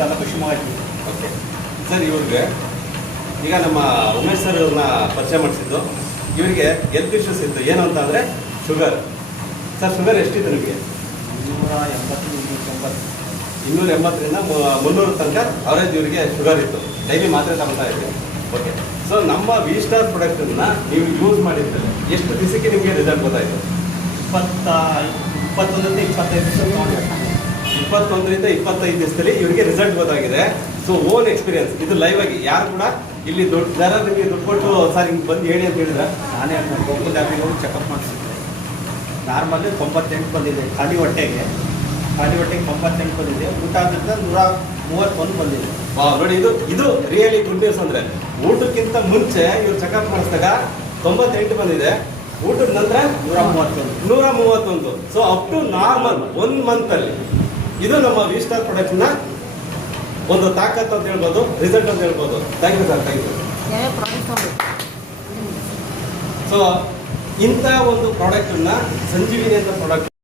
Taluk Shivamogga. Okay sir, ಇವ್ರಿಗೆ ಈಗ ನಮ್ಮ ಉಮೇಶ್ ಸರ್ ಇವ್ರನ್ನ ಪರಿಚಯ ಮಾಡಿಸಿದ್ದು. ಇವರಿಗೆ ಹೆಲ್ತ್ ಇಶ್ಯೂಸ್ ಇತ್ತು. ಏನು ಅಂತ ಅಂದರೆ ಶುಗರ್. ಸರ್, ಶುಗರ್ ಎಷ್ಟಿತ್ತು ನಿಮಗೆ? 280ರಿಂದ 300 ತನಕ ಅವರೇಜ್ ಇವರಿಗೆ ಶುಗರ್ ಇತ್ತು. ಡೈಲಿ ಮಾತ್ರೆ ತಗೊಳ್ತಾ ಇದ್ವಿ. ಓಕೆ, ಸೊ ನಮ್ಮ ವಿ ಸ್ಟಾರ್ ಪ್ರಾಡಕ್ಟನ್ನು ನೀವು ಯೂಸ್ ಮಾಡಿದ್ರೆ ಎಷ್ಟು ದಿವಸಕ್ಕೆ ನಿಮಗೆ ರಿಸಲ್ಟ್ ಗೊತ್ತಾಯಿತು? 21ರಿಂದ 25 ದಿವಸ ತೊಗೊಂಡೆ. 21ರಿಂದ 25 ದಿವಸದಲ್ಲಿ ಇವರಿಗೆ ರಿಸಲ್ಟ್ ಗೊತ್ತಾಗಿದೆ. ಸೊ ಓನ್ ಎಕ್ಸ್ಪೀರಿಯನ್ಸ್, ಇದು ಲೈವ್ ಆಗಿ. ಯಾರು ಕೂಡ ಇಲ್ಲಿ ದುಡ್ಡು ಜನ ನಿಮಗೆ ದುಡ್ಡು ಕೊಟ್ಟು ಸರ್ ಹಿಂಗೆ ಬಂದು ಹೇಳಿ ಅಂತ ಹೇಳಿದ್ರೆ ನಾನೇ ಗೋಕುಲ್ ಲ್ಯಾಬಿಗೆ ಹೋಗಿ ಚೆಕಪ್ ಮಾಡಿಸಿದ್ದೆ. ನಾರ್ಮಲ್ಲಿ 98 ಬಂದಿದೆ. ಖಾಲಿ ಹೊಟ್ಟೆಗೆ 98 ಬಂದಿದೆ. ಊಟ ಆದ್ರಿಂದ 131 ಬಂದಿದೆ. ನೋಡಿ, ಇದು ರಿಯಲಿ ಗುಡ್ ನ್ಯೂಸ್. ಅಂದರೆ ಊಟಕ್ಕಿಂತ ಮುಂಚೆ ಇವ್ರು ಚೆಕಪ್ ಮಾಡಿಸಿದಾಗ 98 ಬಂದಿದೆ. ಊಟದ ನಂತರ 131. ಸೊ ಅಪ್ ಟು ನಾರ್ಮಲ್ 1 ಮಂತಲ್ಲಿ ಇದು ನಮ್ಮ ವಿ ಸ್ಟಾರ್ ಪ್ರಾಡಕ್ಟ್ನ ಒಂದು ತಾಕತ್ತು ಅಂತ ಹೇಳ್ಬೋದು, ರಿಸಲ್ಟ್ ಅಂತ ಹೇಳ್ಬೋದು. Thank you sir, thank you. So ಇಂಥ ಒಂದು ಪ್ರಾಡಕ್ಟನ್ನು ಸಂಜೀವಿನಿ ಅಂತ ಪ್ರಾಡಕ್ಟ್